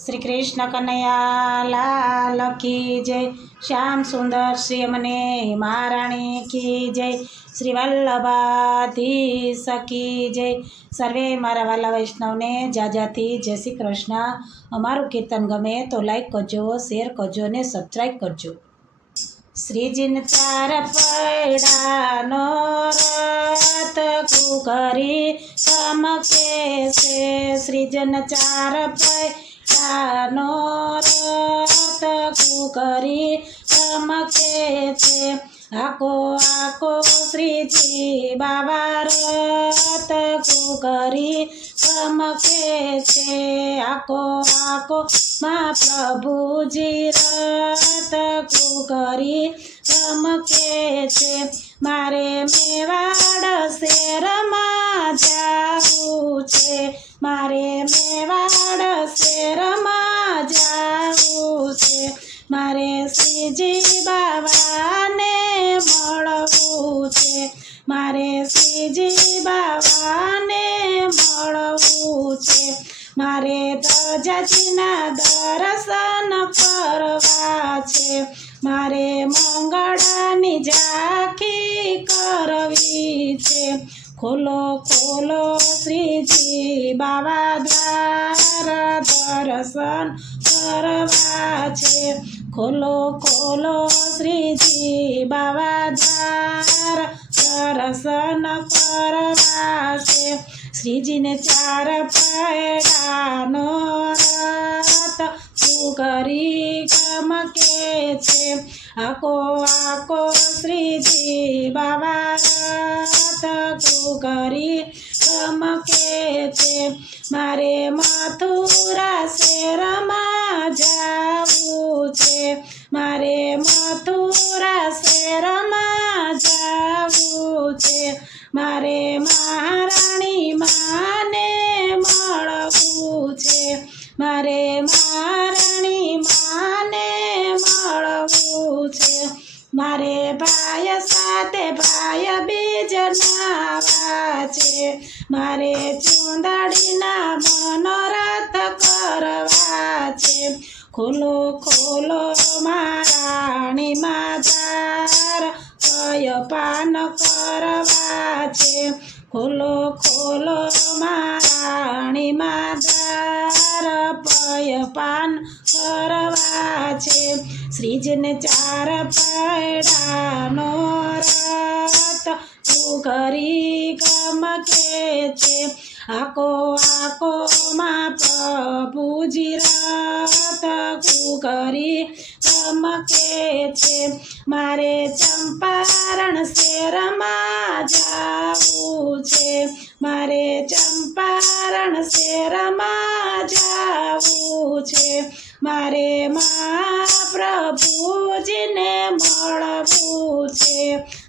શ્રી કૃષ્ણ કનૈયા લાલ કી જય. શ્યામ સુંદર શ્રી અમને મહારાણી કી જય. શ્રી વલ્લભાધી સકી જય. સર્વે મારા વાલા વૈષ્ણવને જાજાથી જય શ્રી કૃષ્ણ. અમારું કીર્તન ગમે તો લાઈક કરજો શેર કરજો અને સબસ્ક્રાઈબ કરજો. શ્રીજીન ચાર પૈડાનો રત કુકરી સમકે છે. શ્રીજન ચાર પૈડાનો રત કુકરી ચમકે છે આકો આકો શ્રીજી બાબા રત કુકરી ચમકે છે આકો આકો મા પ્રભુજી રત કુકરી ચમકે છે બાબાને મળવું છે. મારે શ્રીજી બાવાને મળવું છે. મારે ધજના દર્શન કરવા છે. મારે મંગળાની ઝાંખી કરવી છે. ખોલો ખોલો શ્રીજી બાબા દ્વાર. દર્શન કરવા છે ખોલો ખોલો શ્રીજી બાવા દ્વાર દર્શન કરવા છે શ્રીજીને ચાર પૈડાનો રત કરી ગમકે છે આકો આકો શ્રીજી રત કરી ગમકે છે મારે મથુરા શેરમાં જાવું છે. મારે મથુરા શેરમાં જાવું છે. મારે મહારાણી સાથે ભાઈ બીજ ના છે મારે ચુંદડીના મનોરથ કરવા છે ખોલો ખોલો મારાણી માધાર કય પાન કરવા છે ખોલો ખોલો મારાણી માધાર પય પાન કરવા છે શ્રીજને ચાર પૈડાનો રાત તું કરી ગમકે છે? આકો આકો માં પ્રભુજી રત કુકરી ચમકે છે? મારે ચંપારણ શેરમાં જાવું છે. મારે ચંપારણ શેરમાં જાવું છે. મારે મહાપ્રભુજીને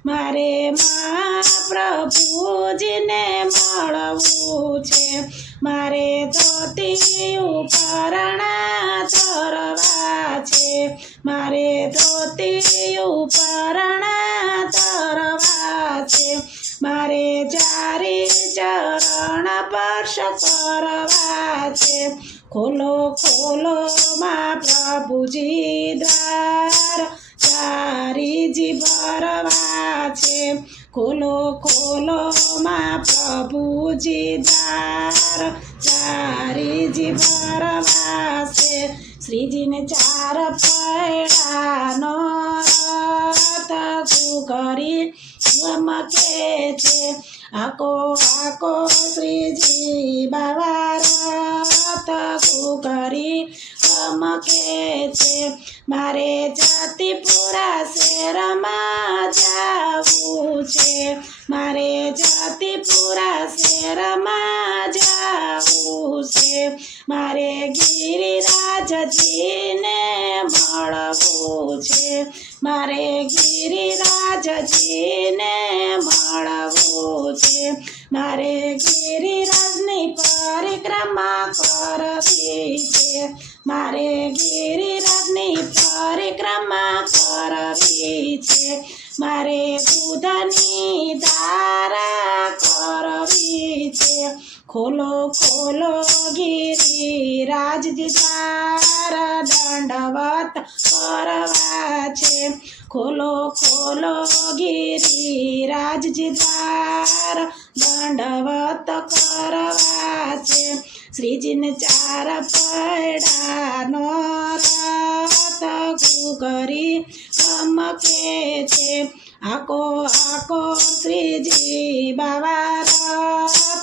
છે મા પ્રભુજીને મળવું છે. મારે ધોતી ઉપરણા તરવા છે. મારે ધોતી ઉપરણા તરવા છે. મારે ચારી ચરણ સ્પર્શ કરવા છે. ખોલો ખોલો મા પ્રભુજી દ્વાર. ચારીજી ભરવા છે ખોલો ખોલો મા પ્રભુજી દ્વાર. ચારીજી ભરવા છે શ્રીજીને ચાર પૈડાનો રત કરી ગમકે છે. આકો આકો શ્રીજી બાબા રત કરી ગમકે છે. મારે જાતિપુરા શેરમાં જાવું છે. મારે જાતિપુરા શેરમાં જાવું છે. મારે ગિરિરાજજીને મળવું છે. મારે ગિરિરાજજીને મળવું છે. મારે ગિરિરાજની પરિક્રમા કરવી છે. મારે ગિરિરાજની પરિક્રમા કરવી છે. મારે દૂધની ધારા કરવી છે. ખોલો ખોલો ગીરી રાજજી દ્વાર દંડવત કરવા છે. ખોલો ખોલો ગીરી રાજજી દ્વાર દંડવત કરવા છે. શ્રીજીને ચાર પૈડાનો રથ કરી ચમકે છે. આકો આકો શ્રીજી બાવા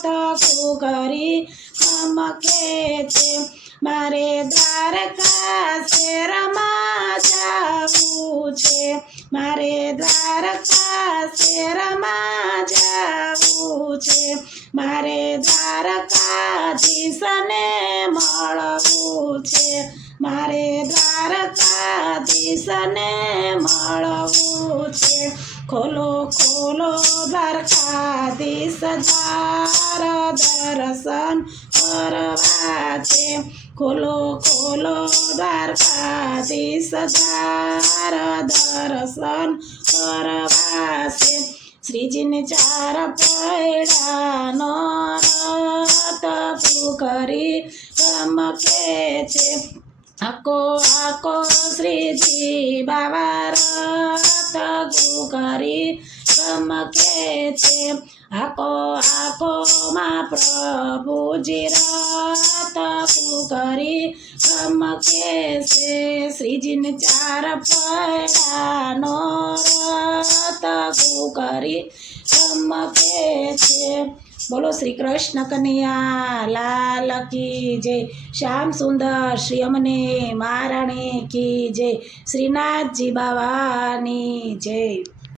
કરી ગુગરી ચમકે છે. મારે દ્વારકા શેરમાં જાવું છે. મારે દ્વારકા શેરમાં જાવું છે. મારે દ્વારકાધીશને મળવું છે. મારે દ્વારકાધીશને મળવું છે. ખોલો ખોલો દ્વારકાધીશ દ્વાર દર્શન કરવા છે. ખોલો ખોલો દ્વારકાધીશ દ્વાર દર્શન કરવા છે. શ્રીજીને ચાર પૈડાનો રથ કરી ચમકે છે. આકો આકો શ્રીજી બાવા રથ કરી ચમકે છે. આકો આપો, મા પ્રભુજી રથ કરી. ચમકે છે શ્રીજીન ચાર પૈડાનો રથ કરી. ચમકે છે બોલો શ્રી કૃષ્ણ કનૈયા, લાલ કી જય. શ્યામ સુંદર શ્રી અમને મહારાણી કી જય. શ્રીનાથજી બાવાની જય.